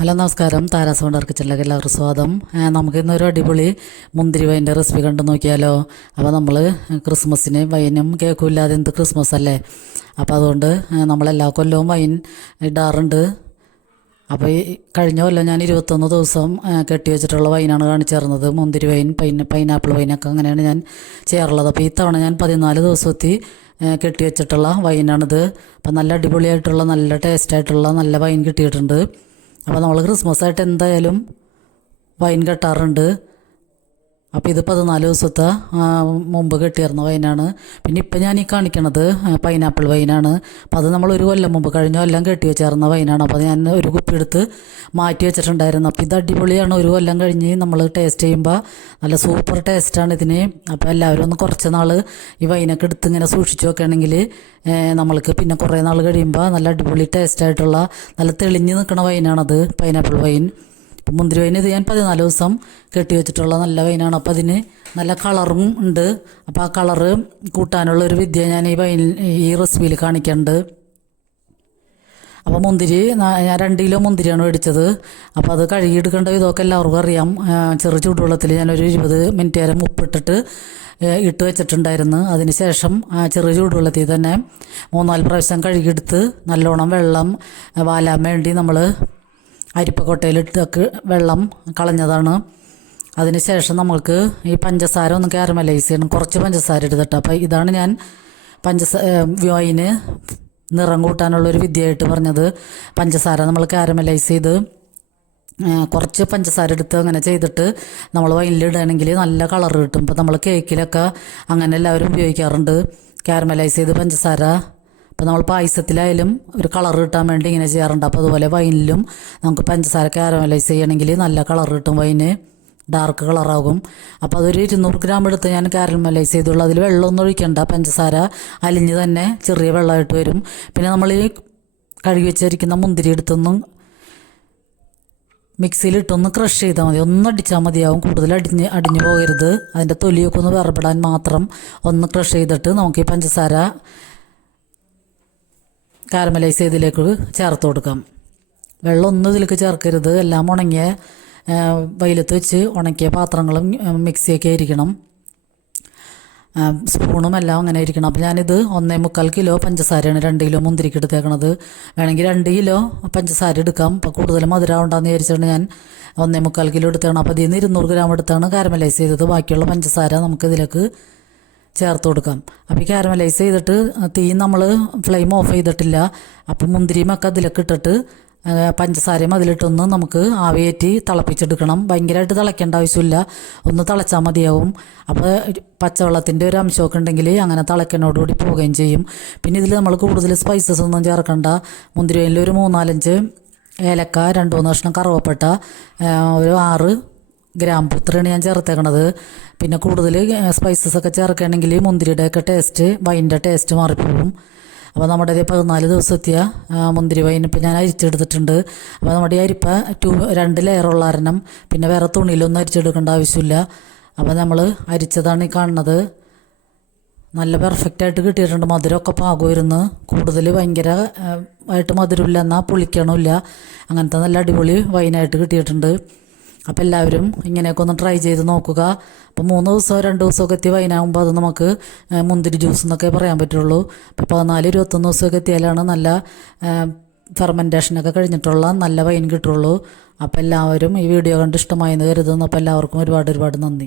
Hello നമസ്കാരം, Tara's wonder കിച്ചണിലേക്ക് എല്ലാവർക്കും സ്വാഗതം. നമുക്കിന്നൊരു അടിപൊളി മുന്തിരി വൈൻ്റെ റെസിപ്പി കണ്ടു നോക്കിയാലോ. അപ്പോൾ നമ്മൾ ക്രിസ്മസിന് വൈനും കേക്കും ഇല്ലാതെ എന്ത് ക്രിസ്മസ് അല്ലേ. അപ്പോൾ അതുകൊണ്ട് നമ്മളെല്ലാ കൊല്ലവും വൈൻ ഇടാറുണ്ട്. അപ്പോൾ ഈ കഴിഞ്ഞ കൊല്ലം ഞാൻ 21 ദിവസം കെട്ടി വെച്ചിട്ടുള്ള വൈനാണ് കാണിച്ചു തരുന്നത്. മുന്തിരി വൈൻ, പൈനാപ്പിൾ വൈനൊക്കെ അങ്ങനെയാണ് ഞാൻ ചെയ്യാറുള്ളത്. അപ്പോൾ ഈ തവണ ഞാൻ 14 ദിവസത്തി കെട്ടി വെച്ചിട്ടുള്ള വൈനാണിത്. അപ്പോൾ നല്ല അടിപൊളിയായിട്ടുള്ള നല്ല ടേസ്റ്റായിട്ടുള്ള നല്ല വൈൻ കിട്ടിയിട്ടുണ്ട്. അപ്പോൾ നമ്മൾ ക്രിസ്മസ് ആയിട്ട് എന്തായാലും വൈൻ കെട്ടാറുണ്ട്. അപ്പോൾ ഇത് 14 ദിവസത്തെ മുമ്പ് കെട്ടിയിരുന്ന വൈനാണ്. പിന്നെ ഇപ്പം ഞാൻ ഈ കാണിക്കണത് പൈനാപ്പിൾ വൈനാണ്. അപ്പോൾ അത് നമ്മൾ ഒരു കൊല്ലം മുമ്പ് കഴിഞ്ഞ കൊല്ലം കെട്ടി വെച്ചേർന്ന വൈനാണ്. അപ്പോൾ ഞാൻ ഒരു കുപ്പി എടുത്ത് മാറ്റി വെച്ചിട്ടുണ്ടായിരുന്നു. അപ്പോൾ ഇത് അടിപൊളിയാണ്. ഒരു കൊല്ലം കഴിഞ്ഞ് നമ്മൾ ടേസ്റ്റ് ചെയ്യുമ്പോൾ നല്ല സൂപ്പർ ടേസ്റ്റാണ് ഇതിന്. അപ്പോൾ എല്ലാവരും ഒന്ന് കുറച്ച് നാൾ ഈ വൈനൊക്കെ എടുത്ത് ഇങ്ങനെ സൂക്ഷിച്ച് വെക്കുകയാണെങ്കിൽ നമ്മൾക്ക് പിന്നെ കുറേ നാൾ കഴിയുമ്പോൾ നല്ല അടിപൊളി ടേസ്റ്റായിട്ടുള്ള നല്ല തെളിഞ്ഞ് നിൽക്കുന്ന വൈനാണത്, പൈനാപ്പിൾ വൈൻ. മുന്തിരി വൈൻ ഇത് ഞാൻ 14 ദിവസം കെട്ടി വെച്ചിട്ടുള്ള നല്ല വൈനാണ്. അപ്പോൾ അതിന് നല്ല കളറും ഉണ്ട്. അപ്പോൾ ആ കളറ് കൂട്ടാനുള്ളൊരു വിദ്യ ഞാൻ ഈ റെസിപ്പിയിൽ കാണിക്കുന്നുണ്ട്. അപ്പോൾ മുന്തിരി ഞാൻ 2 കിലോ മുന്തിരിയാണ് മേടിച്ചത്. അപ്പോൾ അത് കഴുകിയെടുക്കേണ്ട ഇതൊക്കെ എല്ലാവർക്കും അറിയാം. ചെറു ചൂടുവെള്ളത്തിൽ ഞാനൊരു 20 മിനിറ്റ് നേരം ഉപ്പിട്ടിട്ട് ഇട്ട് വെച്ചിട്ടുണ്ടായിരുന്നു. അതിന് ശേഷം ചെറു ചൂടുവെള്ളത്തിൽ തന്നെ 3-4 പ്രാവശ്യം കഴുകിയെടുത്ത് നല്ലോണം വെള്ളം വാലാൻ വേണ്ടി നമ്മൾ അരിപ്പക്കൊട്ടയിലിട്ടൊക്കെ വെള്ളം കളഞ്ഞതാണ്. അതിന് ശേഷം നമ്മൾക്ക് ഈ പഞ്ചസാര ഒന്ന് കാരമലൈസ് ചെയ്യണം. കുറച്ച് പഞ്ചസാര എടുത്തിട്ട്. അപ്പോൾ ഇതാണ് ഞാൻ വൈന് നിറം കൂട്ടാനുള്ളൊരു വിദ്യയായിട്ട് പറഞ്ഞത്. പഞ്ചസാര നമ്മൾ കാരമലൈസ് ചെയ്ത് കുറച്ച് പഞ്ചസാര എടുത്ത് അങ്ങനെ ചെയ്തിട്ട് നമ്മൾ വൈനിലിടുകയാണെങ്കിൽ നല്ല കളർ കിട്ടും. ഇപ്പോൾ നമ്മൾ കേക്കിലൊക്കെ അങ്ങനെ എല്ലാവരും ഉപയോഗിക്കാറുണ്ട് കാരമലൈസ് ചെയ്ത് പഞ്ചസാര. അപ്പോൾ നമ്മൾ പായസത്തിലായാലും ഒരു കളർ കിട്ടാൻ വേണ്ടി ഇങ്ങനെ ചെയ്യാറുണ്ട്. അപ്പോൾ അതുപോലെ വൈനിലും നമുക്ക് പഞ്ചസാര കാരമലൈസ് ചെയ്യണമെങ്കിൽ നല്ല കളർ കിട്ടും, വൈന് ഡാർക്ക് കളറാകും. അപ്പോൾ അതൊരു 200 ഗ്രാം എടുത്ത് ഞാൻ കാരമലൈസ് ചെയ്തുള്ളൂ. അതിൽ വെള്ളമൊന്നും ഒഴിക്കണ്ട, പഞ്ചസാര അലിഞ്ഞ് തന്നെ ചെറിയ വെള്ളമായിട്ട് വരും. പിന്നെ നമ്മൾ ഈ കഴുകി വെച്ചിരിക്കുന്ന മുന്തിരി എടുത്തൊന്നും മിക്സിയിലിട്ടൊന്ന് ക്രഷ് ചെയ്താൽ മതി, ഒന്നടിച്ചാൽ മതിയാവും. കൂടുതൽ അടിഞ്ഞു പോകരുത്. അതിൻ്റെ തൊലിയൊക്കെ ഒന്ന് വേർപെടാൻ മാത്രം ഒന്ന് ക്രഷ് ചെയ്തിട്ട് നമുക്ക് ഈ പഞ്ചസാര കാരമലൈസ് ചെയ്തതിലേക്ക് ചേർത്ത് കൊടുക്കാം. വെള്ളമൊന്നും ഇതിലേക്ക് ചേർക്കരുത്. എല്ലാം ഉണങ്ങിയ വെയിലത്ത് വെച്ച് ഉണക്കിയ പാത്രങ്ങളും മിക്സിയൊക്കെ ഇരിക്കണം, സ്പൂണും എല്ലാം അങ്ങനെ ഇരിക്കണം. അപ്പോൾ ഞാനിത് 1.25 കിലോ പഞ്ചസാരയാണ് 2 കിലോ മുന്തിരിക്ക് എടുത്തേക്കണത്. വേണമെങ്കിൽ 2 കിലോ പഞ്ചസാര എടുക്കാം. അപ്പോൾ കൂടുതൽ മധുരം ഉണ്ടാകുന്ന വിചാരിച്ചിട്ട് ഞാൻ 1.25 കിലോ എടുത്തേക്കണം. അപ്പോൾ ഇതിൽ നിന്ന് 200 ഗ്രാം എടുത്താണ് കാരമലൈസ് ചെയ്തത്. ബാക്കിയുള്ള പഞ്ചസാര നമുക്കിതിലേക്ക് ചേർത്ത് കൊടുക്കാം. അപ്പോൾ ഈ കാരമലൈസ് ചെയ്തിട്ട് തീ നമ്മൾ ഫ്ലെയിം ഓഫ് ചെയ്തിട്ടില്ല. അപ്പം മുന്തിരിയുമൊക്കെ അതിലേക്ക് ഇട്ടിട്ട് പഞ്ചസാരയും അതിലിട്ടൊന്ന് നമുക്ക് ആവിയേറ്റി തിളപ്പിച്ചെടുക്കണം. ഭയങ്കരമായിട്ട് തിളയ്ക്കേണ്ട ആവശ്യമില്ല, ഒന്ന് തിളച്ചാൽ മതിയാവും. അപ്പോൾ പച്ചവെള്ളത്തിൻ്റെ ഒരു അംശമൊക്കെ ഉണ്ടെങ്കിൽ അങ്ങനെ തിളയ്ക്കനോടുകൂടി പോവുകയും ചെയ്യും. പിന്നെ ഇതിൽ നമ്മൾ കൂടുതൽ സ്പൈസസ് ഒന്നും ചേർക്കണ്ട. മുന്തിരി വൈനിൽ ഒരു 3-4 ഏലക്ക, 2-3 കഷ്ണം കറുവപ്പട്ട, ഒരു 6 ഗ്രാമ്പു, ഇത്രയാണ് ഞാൻ ചേർത്തേക്കണത്. പിന്നെ കൂടുതൽ സ്പൈസസ് ഒക്കെ ചേർക്കുകയാണെങ്കിൽ മുന്തിരിയുടെയൊക്കെ ടേസ്റ്റ്, വൈൻ്റെ ടേസ്റ്റ് മാറിപ്പോകും. അപ്പോൾ നമ്മുടെ 14 ദിവസമെത്തിയ മുന്തിരി വൈൻ ഇപ്പം ഞാൻ അരിച്ചെടുത്തിട്ടുണ്ട്. അപ്പോൾ നമ്മുടെ ഈ അരിപ്പ 2 ലെയറുള്ള കാരണം പിന്നെ വേറെ തുണിയിലൊന്നും അരിച്ചെടുക്കേണ്ട ആവശ്യമില്ല. അപ്പോൾ നമ്മൾ അരിച്ചതാണ് ഈ കാണുന്നത്. നല്ല പെർഫെക്റ്റായിട്ട് കിട്ടിയിട്ടുണ്ട്. മധുരമൊക്കെ പാകമായിരുന്നു. കൂടുതൽ ഭയങ്കര ആയിട്ട് മധുരമില്ല, എന്നാൽ പുളിക്കണമില്ല. അങ്ങനത്തെ നല്ല അടിപൊളി വൈനായിട്ട് കിട്ടിയിട്ടുണ്ട്. അപ്പോൾ എല്ലാവരും ഇങ്ങനെയൊക്കെ ഒന്ന് ട്രൈ ചെയ്ത് നോക്കുക. അപ്പോൾ 3 ദിവസമോ 2 ദിവസമൊക്കെ എത്തിയ വൈനാകുമ്പോൾ അത് നമുക്ക് മുന്തിരി ജ്യൂസ് എന്നൊക്കെ പറയാൻ പറ്റുള്ളൂ. അപ്പോൾ 14-21 ദിവസമൊക്കെ എത്തിയാലാണ് നല്ല ഫെർമെൻറ്റേഷനൊക്കെ കഴിഞ്ഞിട്ടുള്ള നല്ല വൈൻ കിട്ടുള്ളൂ. അപ്പോൾ എല്ലാവരും ഈ വീഡിയോ കണ്ട് ഇഷ്ടമായെന്ന് കരുതുന്നു. അപ്പോൾ എല്ലാവർക്കും ഒരുപാട് നന്ദി.